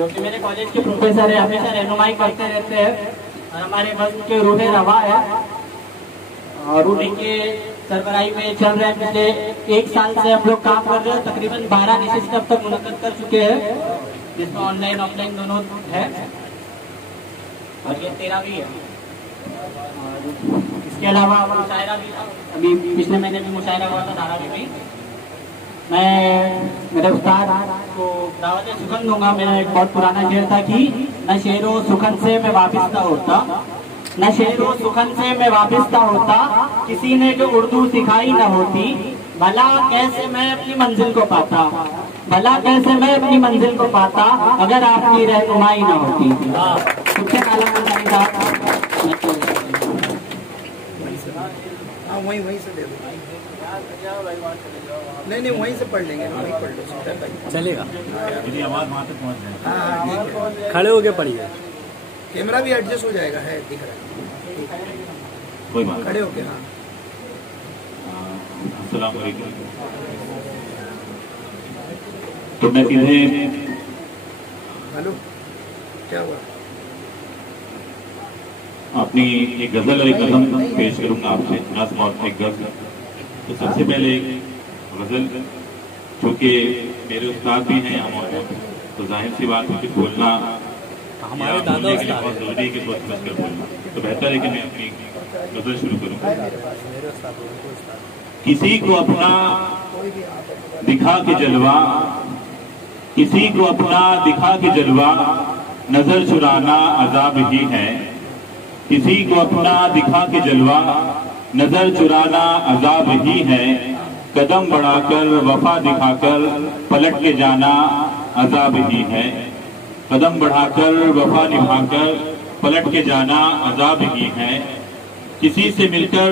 जो कि मेरे कॉलेज के प्रोफेसर है, हमेशा रहनुमाई करते रहते हैं और हमारे बस के रूहे रवा है और उन्हीं के सरबराही में चल रहे हैं। पिछले 1 साल से हम लोग काम कर रहे हैं, तकरीबन 12 निशिष्ट अब तक मुनक्कद कर चुके हैं, जिसमें ऑनलाइन ऑफलाइन दोनों है और ये 13 भी है। और इसके अलावा मुशायरा भी था, अभी पिछले महीने भी मुशायरा हुआ था धारावी में। मैं मेरे उस्ताद को दावत सुखन दूंगा। मेरा एक बहुत पुराना शेर था कि न शेरो सुखन से मैं वापिस्ता होता, न शेरो सुखन से मैं वापिस्ता होता, किसी ने जो उर्दू सिखाई न होती, भला कैसे मैं अपनी मंजिल को पाता, भला कैसे मैं अपनी मंजिल को पाता अगर आपकी रहनुमाई न होती। सबसे काला मंसाई साहब वहीं से दे दो। नहीं वहीं से पढ़ लेंगे, वहीं पढ़ लो चलेगा। यदि आवाज वहाँ तक पहुँच जाए। हाँ ठीक है, खड़े होके पढ़िए, कैमरा भी एडजस्ट हो जाएगा, है दिख रहा है, कोई बात खड़े होके। हाँ अस्सलाम वालेकुम। तो मैं सीधे हेलो, क्या हुआ? अपनी एक गजल और एक नज़म पेश करूंगा आपसे, नज़्म और एक गजल। तो सबसे पहले गजल, चूँकि मेरे उस्ताद भी हैं यहाँ मौजूद, तो जाहिर सी बात है कि बोलना हमारे दादा के लिए बहुत जरूरी है कि सोच समझ कर बोलना। तो बेहतर है कि मैं अपनी गजल शुरू करूँ। किसी को अपना दिखा के जलवा, किसी को अपना दिखा के जलवा, नजर चुराना अजाब ही है। किसी को अपना दिखा के जलवा, नजर चुराना अजाब ही है। कदम बढ़ाकर वफा दिखाकर पलट के जाना अजाब ही है। कदम बढ़ाकर वफा निभाकर पलट के जाना अजाब ही है। किसी से मिलकर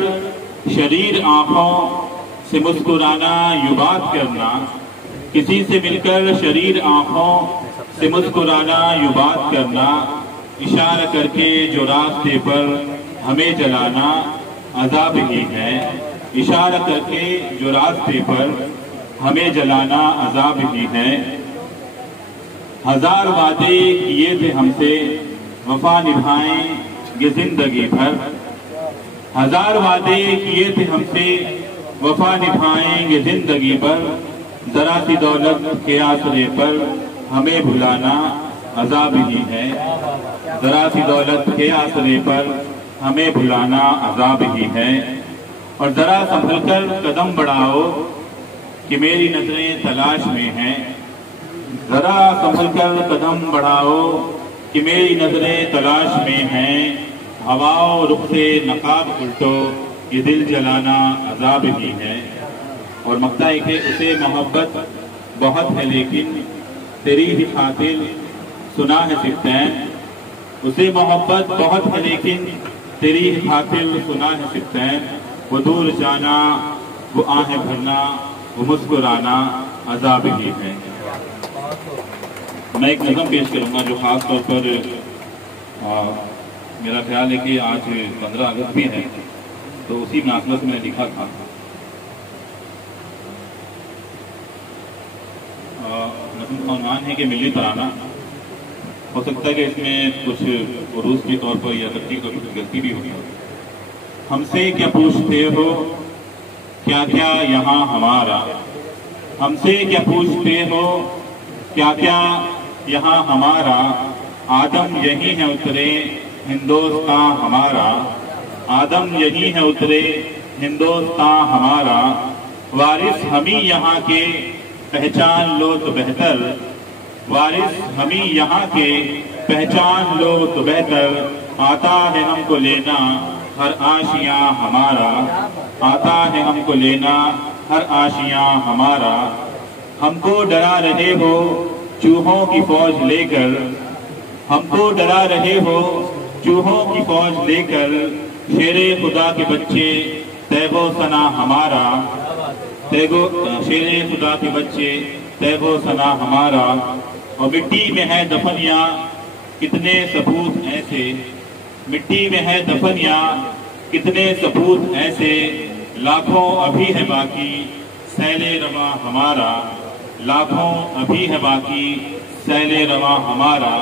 शरीर आंखों से मुस्कुराना यूं बात करना, किसी से मिलकर शरीर आंखों से मुस्कुराना यूं बात करना, इशारा करके जो रास्ते पर हमें जलाना अजाब ही है। इशारा करके जो रास्ते पर हमें जलाना अजाब ही है। हजार वादे किए थे हमसे वफा निभाएंगे जिंदगी भर, हजार वादे किए थे हमसे वफा निभाएंगे जिंदगी भर। जरा सी दौलत के आसरे पर हमें भुलाना अजाब ही है। जरा सी दौलत के आसरे पर हमें भुलाना अजाब ही है। और जरा संभल कर कदम बढ़ाओ कि मेरी नजरें तलाश में हैं। जरा संभल कर कदम बढ़ाओ कि मेरी नजरें तलाश में हैं। हवाओं रुख से नकाब उल्टो, ये दिल जलाना अजाब ही है। और मक्ता एक है, उसे मोहब्बत बहुत है लेकिन तेरी ही खातिर सुना है सिफ्तैन। उसे मोहब्बत बहुत है लेकिन तेरी ही खातिर सुना है सिफ्तैन। वो दूर जाना, वो आहें भरना, वो मुस्कुराना अजाब ही है। मैं एक नज़म पेश करूंगा जो खास तौर पर मेरा ख्याल है कि आज 15 अगस्त भी है, तो उसी मुनासबत में लिखा था। नज़म का उन्वान है कि मिली तराना। हो सकता है कि इसमें कुछ उरूस के तौर पर या तकनीक का कुछ गलती भी हुई हो। हमसे क्या पूछते हो, क्या क्या यहाँ हमारा। हमसे क्या पूछते हो, क्या क्या यहाँ हमारा। आदम यही है उतरे हिंदुस्तान हमारा। आदम यही है उतरे हिंदुस्तान हमारा। वारिस हम ही यहाँ के, पहचान लो तो बेहतर। वारिस हम ही यहाँ के, पहचान लो तो बेहतर। आता है हमको लेना हर आशियाँ हमारा। आता है हमको लेना हर आशियाँ हमारा। हमको डरा रहे हो चूहों की फौज लेकर। हमको डरा रहे हो चूहों की फौज लेकर। शेरे खुदा के बच्चे तैबो सना हमारा। शेरे खुदा के बच्चे तैबो सना हमारा। और मिट्टी में है दफनिया कितने सबूत ऐसे। मिट्टी में है दफनिया कितने सबूत ऐसे। लाखों अभी है बाकी सैले रवा हमारा। लाखों अभी है बाकी सैले रवा हमारा।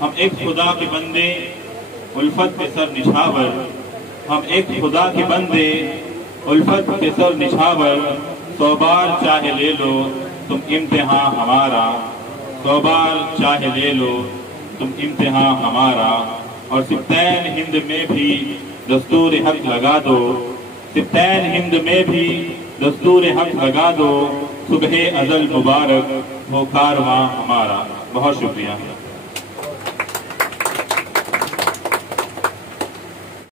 हम एक खुदा के बंदे उल्फत के सर निछावर, हम एक खुदा के बंदे उल्फत के सर निछावर। 100 बार चाहे ले लो तुम इम्तिहान हमारा, 100 बार चाहे ले लो तुम इम्तिहान हमारा। और सिप्तैन हिंद में भी दस्तूर हक लगा दो, सिप्तैन हिंद में भी दस्तूर हक लगा दो। सुबह अजल मुबारक हो कारवां हमारा। बहुत शुक्रिया।